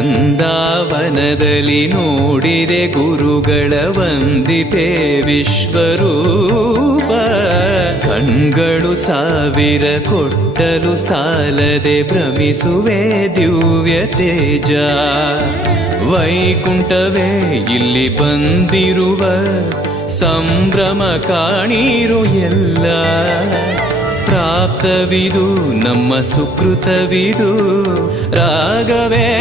ಬೃಂದಾವನದಲ್ಲಿ ನೋಡಿದೆ ಗುರುಗಳ ವಂದಿಪೆ ವಿಶ್ವರೂಪ. ಕಣ್ಗಳು ಸಾವಿರ ಕೊಟ್ಟಲು ಸಾಲದೆ ಭ್ರಮಿಸುವೆ ದಿವ್ಯ ತೇಜ. ವೈಕುಂಠವೇ ಇಲ್ಲಿ ಬಂದಿರುವ ಸಂಭ್ರಮ ಕಾಣಿರು ಎಲ್ಲ. ಪ್ರಾಪ್ತವಿದು ನಮ್ಮ ಸುಕೃತವಿದು ರಾಘವೇಂದ್ರ